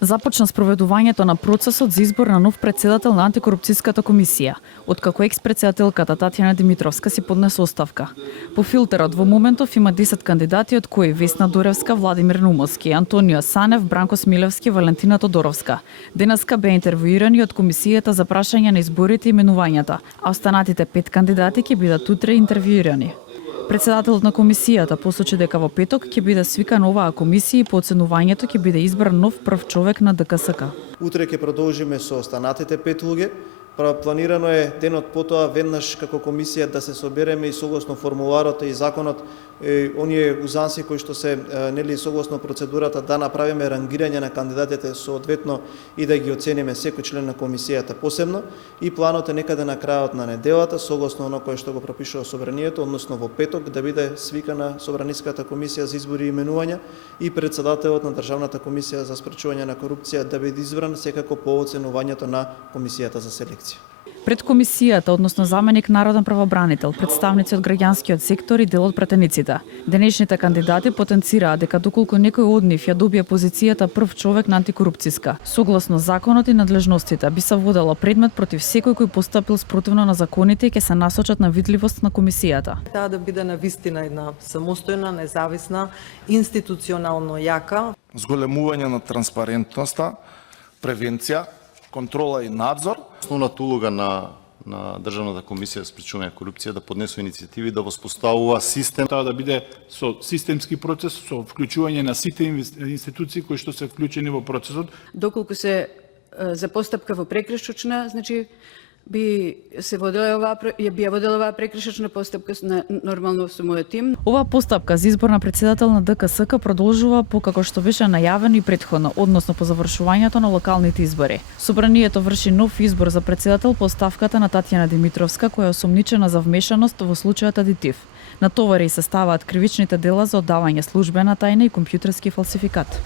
Започна спроведувањето на процесот за избор на нов претседател на антикорупцијската комисија, откако екс-претседателката Татјана Димитровска си поднесе оставка. По филтерот во моментов има 10 кандидати, од кои Весна Доревска, Владимир Наумовски, Антонио Санев, Бранко Смилевски, Валентина Тодоровска. Денеска беа интервјуирани од комисијата за прашање на изборите и именувањата, а останатите 5 кандидати ќе бидат утре интервјуирани. Председателот на комисијата посочи дека во петок ќе биде свикана оваа комисија и по оценувањето ќе биде избран нов прв човек на ДКСК. Утре ќе продолжиме со останатите 5 луѓе. Планирано е денот потоа веднаш како комисија да се собереме и согласно формуларот и законот оние узанси кои што се нели согласно процедурата да направиме рангирање на кандидатите соодветно и да ги оцениме секој член на комисијата посебно и планот е некаде на крајот на неделата согласно оно кое што го пропишува собранието, односно во петок да биде свикана собраниската комисија за избори и именувања и председателот на Државната комисија за спречување на корупција да биде избран секако по оценувањето на комисијата за селекција. Пред комисијата, односно заменик народен правобранител, представници од граѓанскиот сектор и дел од пратениците. Денешните кандидати потенцираа дека доколку некој од нив ја добие позицијата прв човек на антикорупцијска, согласно законот и надлежностите, би се водело предмет против секој кој постапил спротивно на законите и ќе се насочат на видливост на комисијата. Таа да биде навистина една самостојна, независна, институционално јака. Зголемување на транспарентноста, превенција, контрола и надзор. Основната улога на Државната комисија за спречување на корупција да поднесува иницијативи да воспоставува систем. Таа да биде со системски процес, со вклучување на сите институции кои што се вклучени во процесот. Доколку се за постапка во прекршочна, значи би ја водела оваа прекршочна постапка нормално со мојот тим. Оваа постапка за избор на председател на ДКСК продолжува покако што беше најавено и претходно, односно по завршувањето на локалните избори. Собранието врши нов избор за председател по оставката на Татјана Димитровска, која е осомничена за вмешаност во случајот адитив. Натовари се ставаат кривичните дела за оддавање службена тајна и компјутерски фалсификат.